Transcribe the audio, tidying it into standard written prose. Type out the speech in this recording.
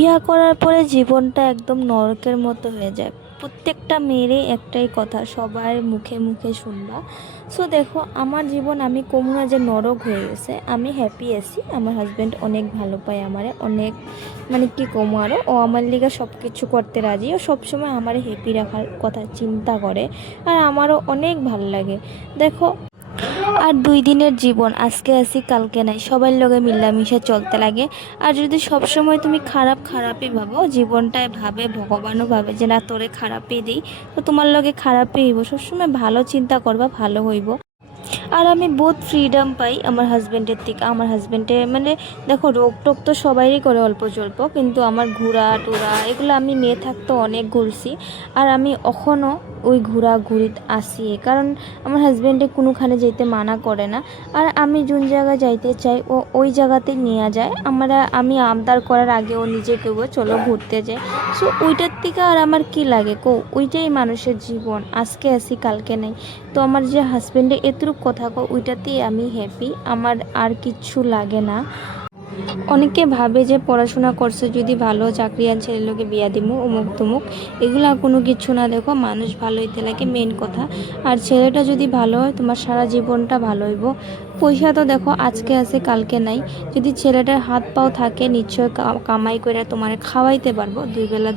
বিয়া করার পরে জীবনটা একদম নরকের মতো হয়ে যায়। প্রত্যেকটা মেয়েরই একটাই কথা সবার মুখে মুখে শুনবা। সো দেখো, আমার জীবন আমি কমু না যে নরক হয়ে গেছে, আমি হ্যাপি আছি। আমার হাজব্যান্ড অনেক ভালো পায় আমারে, অনেক মানে কি কমু আরও, ও আমার লিগে সব কিছু করতে রাজি, ও সবসময় আমার হ্যাপি রাখার কথা চিন্তা করে। আর আমারও অনেক ভাল লাগে। দেখো, আর 2 দিনের জীবন, আজকে আছি কালকে নাই, সবার লগে মিলামিশা চলতে লাগে। আর যদি সব সময় তুমি খারাপ খারাপই ভাবো, জীবনটায় ভাবে, ভগবানও ভাবে যে না তোরে খারাপই দিই, তো তোমার লগে খারাপই হইব। সবসময় ভালো চিন্তা করবা, ভালো হইব। আর আমি বহুত ফ্রিডম পাই আমার হাজব্যান্ডের থেকে। আমার হাজব্যান্ডে মানে দেখো, রোগ টোগ তো সবাইই করে অল্প স্বল্প, কিন্তু আমার ঘোরা টোরা এগুলো আমি মেয়ে থাকতে অনেক ঘুরছি। আর আমি এখনও ওই ঘোরা ঘুরিত আসি, কারণ আমার হাজব্যান্ডে কোনোখানে যেতে মানা করে না। আর আমি যোন জায়গায় যাইতে চাই ও ওই জায়গাতে নিয়ে যায়। আমি আবদার করার আগে ও নিজে কেউ চলো ঘুরতে যায়। সো ওইটার থেকে আর আমার কি লাগে কো, ওইটাই মানুষের জীবন, আজকে আসি কালকে নেই। তো আমার যে হাজব্যান্ডে এতটুক কথা কো, ওইটাতেই আমি হ্যাপি, আমার আর কিচ্ছু লাগে না। অনেকে ভাবে যে পড়াশোনা করছে যদি ভালো চাকরি আর ছেলের লোকে বিয়া দিমু অমুক তমুক, এগুলা কোনো কিছু না। দেখো, মানুষ ভালো হইতে লাগে মেন কথা। আর ছেলেটা যদি ভালো হয়, তোমার সারা জীবনটা ভালো হইব। পয়সা তো দেখো আজকে আছে কালকে নাই। যদি ছেলেটার হাত পাও থাকে, নিশ্চয় কামাই করে তোমার খাওয়াইতে পারবো 2 বেলা।